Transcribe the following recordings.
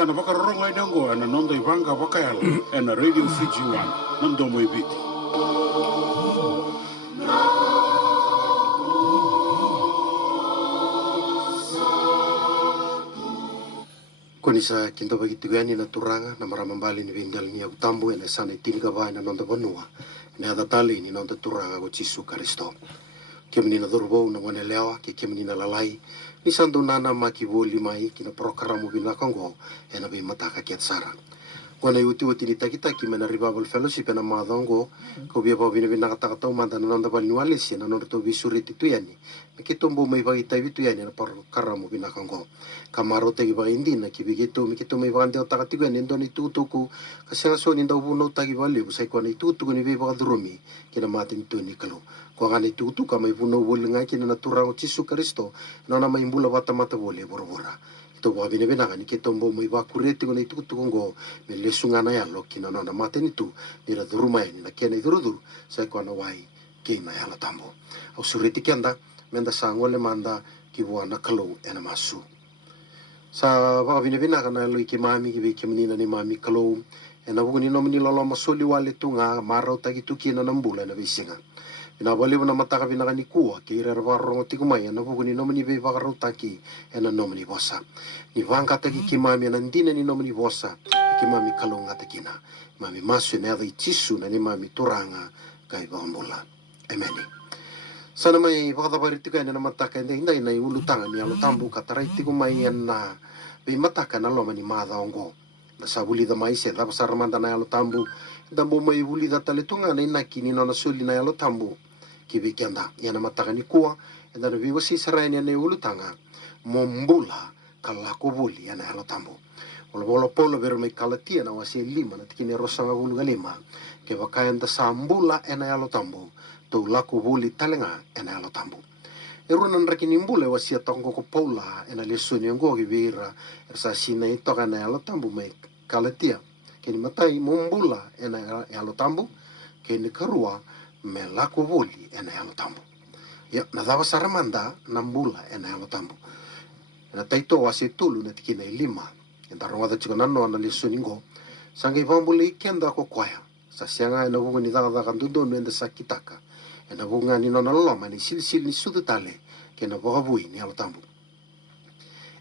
sana whakaronga I nango ana nonda I vanga whakayalo ana Radio Fiji 1 nandomo I biti. Koni sa kinta bagi tugani na turanga na maramambali ni vindal ni utambu ene sana itinga vai na nonda vanua ne adatali ni nonda turanga go Jesu Kristo. Kemini na durbo na wane lewa ke kemini na lalai ni sandu nana maki voli mai kina programo bina kongo ena bi mataka kiat sara. Wana yuti uti ni taki mena revival fellowship ena madongo ko bia pa bina bina kata kata manda na nonda bali nualisi na nonda to bisuriti tuyani me kitombo mai bagi tai tuyani na programo bina kongo. Kamaro tegi bagi indina ki bigeto me kito mai bagi taka tiga nendo ni tutuku kasi so ni ndau buno tagi bali usai ko ni tutuku ni beba durumi kina mati ni tu ni kalo. Ko ngani tutuku mai buno boli ngai kina na turang Jesu Kristo na mai mbula bata mata boli borobora. To ba bine bina ni kitombo mai ba kureti ko ni tutuku ngo me lesunga na YALO kina na mate ni tu ni ra duruma ni na kena duruduru sai ko na wai ke na YALO tambo. Au suriti kenda menda sangole manda ki buana kalo ena masu. Sa baka bina kana lo ki mami ki biki menina ni mami kalo ena buku ni nomini lolo masoli wale tunga marau tagi tuki na nambula na bisinga. Ina bali na mataka bina ni kuwa ki ira warong tikumai ena buku ni nomini be bakarau taki ena nomini bosa. Ni vangka tagi ki mami ena ndina ni nomini bosa ki mami kalo ngata kina. Mami masu ena ada Jesu na ni mami turanga kai bambula. Amen. Sana mai whakatapari tika ina mataka ina ina ULUTAGA ni YALO tambu katarai tiku mai ena be mataka na loma ni madongo na sa bulida mai se da pasar manda na YALO tambu dambo mai bulida taletunga na ina kini na suli na YALO tambu ki be kenda ina mataka ni kuwa ina na viwa si sarai ni ULUTAGA mombula kalako buli ina YALO tambu wala polo vero mai kalatia na wasi lima na tikini rosanga bulu lima ke wakayan da sambula ina YALO tambu to lako buli talenga ena YALO tambu. Erunan rakini mbule wasia tongo ko paula ena lesoni ngo givira ersa sina itoka ena YALO tambu mai kalatia keni matai mombula ena YALO tambu keni karua me lako buli ena YALO tambu. Ya nadawa saramanda nambula ena YALO tambu. Ena taito wasi tulu na tikina lima enda ronga chiko nano ana lesoni ngo sangai bambule ikenda ko kwaya sa sianga ena bunga ni daga ndundo enda sakitaka. Ena bunga ni nona loma ni sil ni sudu tale kena boga bui ni YALO tambu.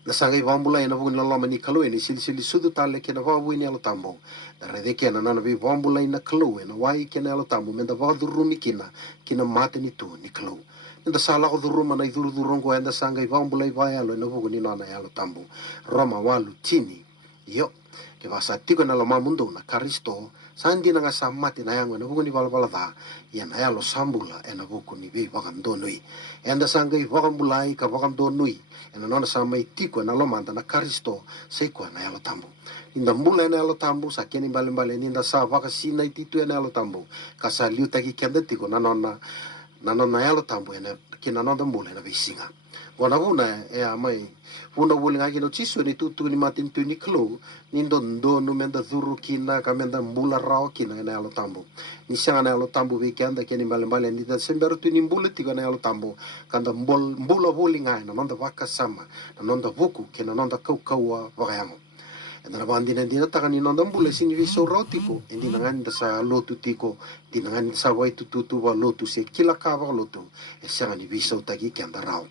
Na sangai bambula ena bunga loma ni kalu ni sil ni sudu tale kena boga bui ni YALO tambu. Na rede kena nana bi bambula ina kalu ena wai kena YALO tambu menda boga durumi kina mate ni tu ni kalu. Enda sala ko duruma na durungo enda sangai bambula i YALO ena bunga ni nona YALO tambu. Roma walu tini yo ke basa tiko na loma mundo na Kristo sandi na nga samati na yango na buku ni bala da yan YALO sambula ena buku ni be bakam donui enda sangai bakam bulai ka bakam donui ena nona samai tiko na loma na Kristo seko na YALO tambu inda mbula ena YALO tambu sa keni bale ninda sa baka sina ititu ena YALO tambu kasa liu taki kenda tiko na nona YALO tambu ena kina nona mbula ena bisinga wana e amai wuna wuling agi no Jesu ni tutu ni matin tu ni klo ni ndo no menda zuru kina ka menda mbula rao kina na YALO tambu ni sanga na YALO tambu be kanda keni mbale ni da sember tu ni mbula tiga na YALO tambu kanda mbula wuling ai na nonda waka sama na nonda vuku kena nonda kau wakayango ena bandi na dina taka ni nonda mbula sini viso rotiko endi nangan da sa lotu tiko di nangan sa wai tutu wa lotu se kila ka wa lotu e sanga ni viso tagi kanda rao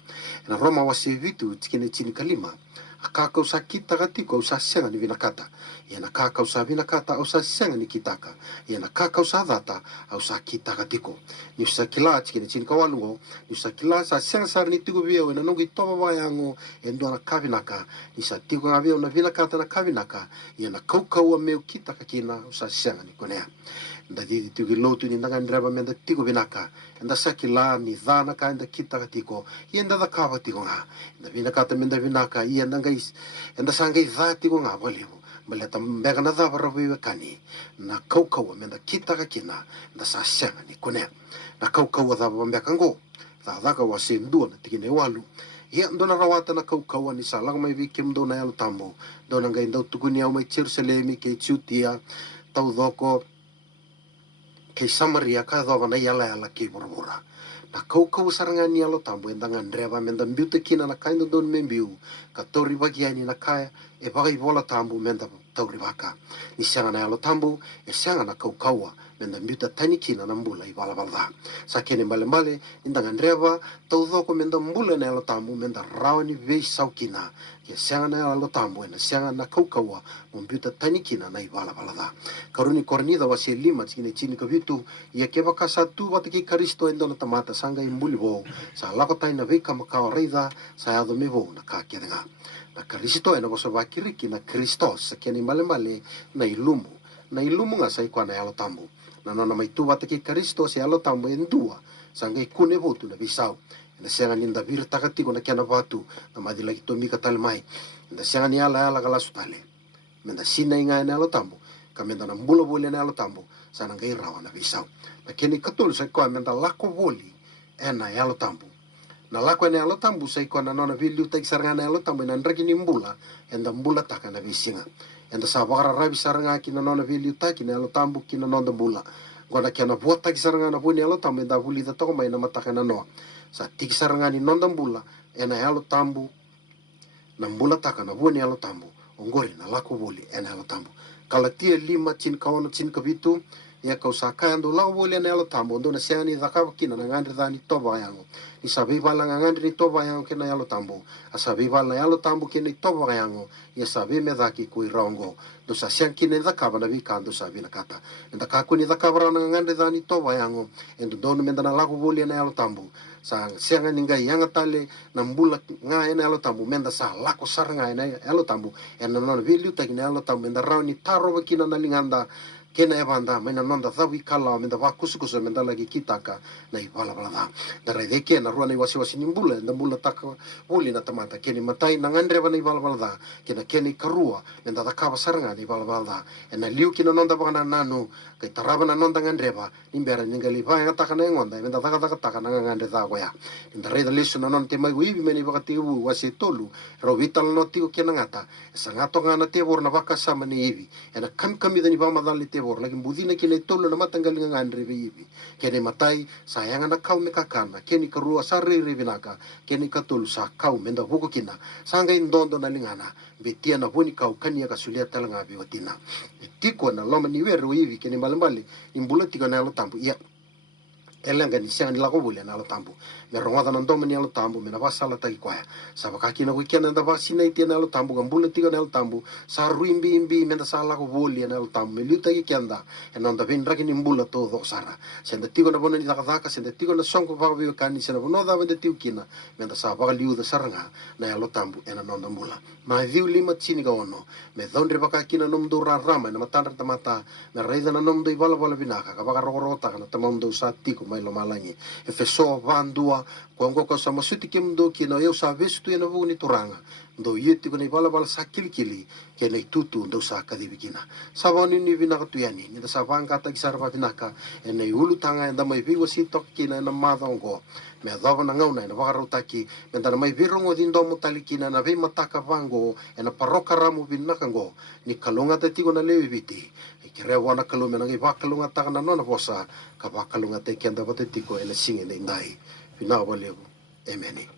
ena Roma wasi vitu tikine chini kalima akakau sa kita katiko sa senga ni vinakata yana kakau sa vinakata au sa senga ni kitaka yana kakau sa data au sa kita katiko ni sa kila tikine chini kawalungo ni sa kila sa senga sa ni tigo bio na nongi toba wayango endo na kavinaka ni sa tigo ngavio na vinakata na kavinaka yana kau meu kita kakina au sa senga ni konea nda di tugi lotu ni ndangan dreba menda tigo vinaka enda sakila ni dhana ka enda kita katiko yenda da kawa tigo nga enda vinakata menda vinaka yenda ngais enda sangai dha tigo nga bolivo baleta mbega na dha barawiwe kani na kau menda kita kakina enda sa senga ni konea na kau dha mbega ngo dha ka wasendua na tigine walu ya ndona rawata na kau ni salang mai vikim do na YALO tambu do na ngai ndau tukuni au mai Jerusalem ke chutia tau doko kei samaria ka dova na yala ke borbora na kau saranga ni alo tambo endangan reva menda mbiute kina na kaino don membiu ka tori bagiani na kaya e bagai vola tambo menda tauri baka ni sianga na alo tambo e sianga na kaua menda mbiute tani kina na mbula i vala sa kene mbale endangan reva tau doko menda mbula na alo tambo menda rawani vei saukina ke sianga na alo tambo ena sianga na kaua mbiute tani kina na i vala karuni kornida wasi lima chini kavitu ia keva ka satu watiki karisto endo na tamata sanga imbuli vo sa lakotai na veka makao reida sa ado me vo na ka kedenga na karisto ena boso vakiriki na kristos sa keni male na ilumu nga sa ikwa na yalo tambu na nona maitu watiki karisto sa yalo tambu endua sanga ikune votu na visau na sianga ninda vir takatiko na kiana vatu na madila kitomika talmai na sianga ni ala galasu tale menda sina inga na yalo tambu kamenda na mbula voli na alo tambo sana ngai rawa na visau na keni katul sa ko menda lako voli ena alo tambo na lako ena alo tambo sa ko na nona vili utai saranga na alo tambo na ndraki ni mbula enda mbula taka na visinga enda sa bakara rabi saranga ki na nona vili utai ki na alo tambo ki na nona mbula gona kena vota ki saranga na voni alo tambo enda vuli da toko mai na mataka na noa sa tiki saranga ni nona mbula ena alo tambo na mbula taka na voni alo tambo ongori na lako voli ena alo tambo kalatia lima chin kaona chin kavitu ya kau saka ando lao voli na alo tambo ndo na siani dhakawa kina na ngandri dhani toba yango ni sabi vala ngandri ni toba yango kena alo tambo asabi vala na alo tambo kena toba yango ya sabi me dhaki kui raongo do sa siang kina dhakawa na vika ando sabi na kata enda kaku ni dhakawa na ngandri dhani toba yango endo dono menda na lago voli na alo tambo sa sianga ninga yanga tale na mbula nga ena alo tambo menda sa lako saranga ena alo tambo ena nona vili utaki na alo tambo menda raoni taro wakina na linganda kena evanda mena nonda dhawi kala menda vakusukusa menda lagi kitaka na ivala da dara deke na ruana wasi ni mbula nda mbula taka voli na tamata keni matai na ngandreva na ivala da kena keni karua menda dhakawa saranga na ivala da ena liu kina nonda bana nanu kai tarava na nonda ngandreva nimbera ningali vai ngata kana ngonda menda taka na ngande da goya nda reda lesu na non te mai wivi meni vakati u wasi tolu ro vital no tio kena ngata sa ngato ngana te vorna vakasa mani ivi ena kami dani vama dali te vor lagi budina kene tolu na matanggali ngandre ivi kene matai sayanga na kau me kakana keni karua sarri vinaka keni katulu sa kau menda vuko kina sanga indondo na lingana betia na voni kau kania kasulia talanga biwatina tiko na loma ni weru ivi kene mbali imbula tika na lo tampu ia elenga ni sianga ni lako voli na alo tambo me rongada na ndoma ni alo tambo me na vasala taki kwaya sa bakaki na wikenda nda vasina iti na alo tambo gambula tiga na alo tambo sa ruimbi imbi menda sa lako voli na alo tambo me liuta ki kenda e nonda vindraki ni mbula to do sara senda tigo na bona ni daka senda tigo na songo vaka kani senda bona da vende tiu kina menda sa vaka liu da saranga na alo tambo e na nonda mbula ma viu lima chini ka ono me dhondre bakaki na nomdo rama na matandra tamata me reida na nomdo ivala vinaka ka vaka rogorota kana tamondo sa tiko mai lo malangi e feso vandua kongo ko sama suti kimdo kino eu sa vestu ena vuni turanga ndo yeti kone bala sakili kene tutu ndo sa kadibikina sabani ni vinaka tuyani ni sa vanga ta kisarva vinaka ene ULUTAGA enda mai viwa sitok kina na madongo me dava na ngauna ena vakarutaki menda mai virongo dindo mutalikina na ve mataka vango ena paroka ramu vinaka ngo ni kalonga te tigo na lewi viti kere wana kalome na ngai vakalunga taka na nona vosa ka vakalunga te kenda vate tiko ena singe nei ndai vina walevu emeni